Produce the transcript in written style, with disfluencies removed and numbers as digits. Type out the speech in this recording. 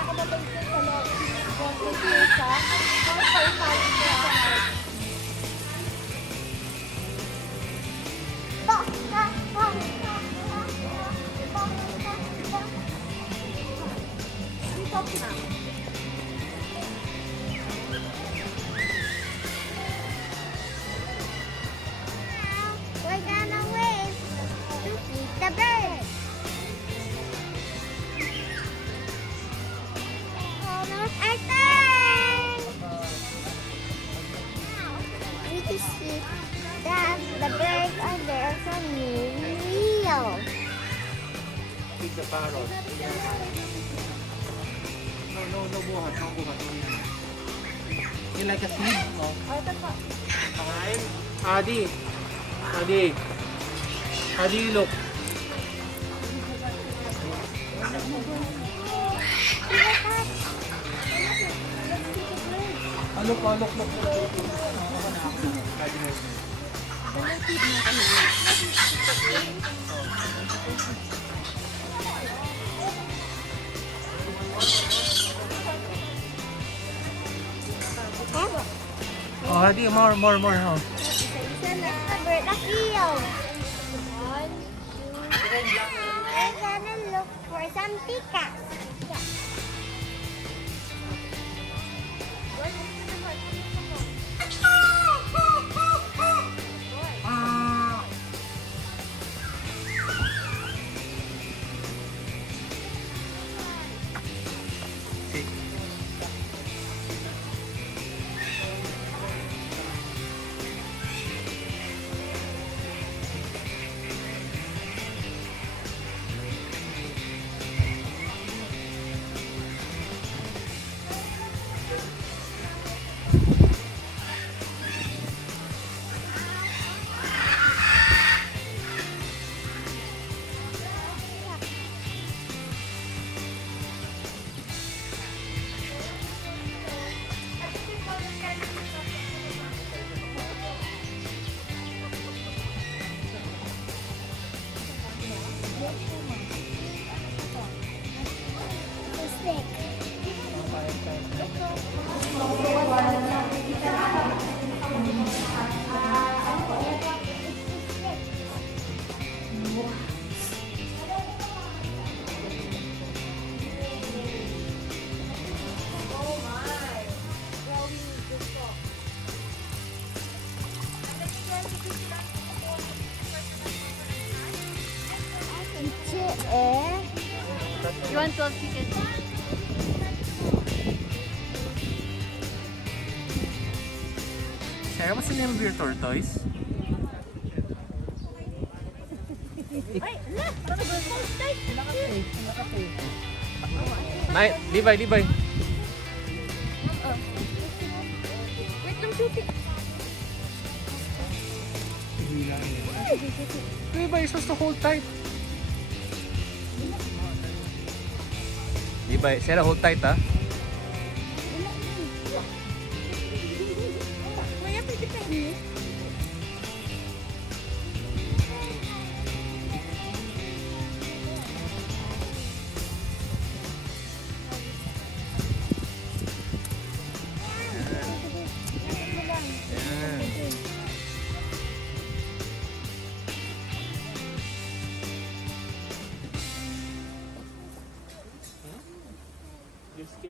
ako mabalik sa loob. Concentrate sa pagkakalin niya. Stop na. We're gonna wait to feed the bird. Almost our turn. We can see that the birds are there from real. Feed the parrot. No buhat. No buhat. You like a seed? No. Fine. Adi, look. Look. Oh, Adi, more. Oh. Isa na. The bird of real. 1, 2, We're gonna look for some peacocks. You want 12 chickens? Sarah, what's the name of your tortoise? Ay, ala! Ano ba? Libay. Wait lang, Susi. Libay, you're supposed to hold tight. Libay, Sarah, hold tight, ha? Maya, pwede pa.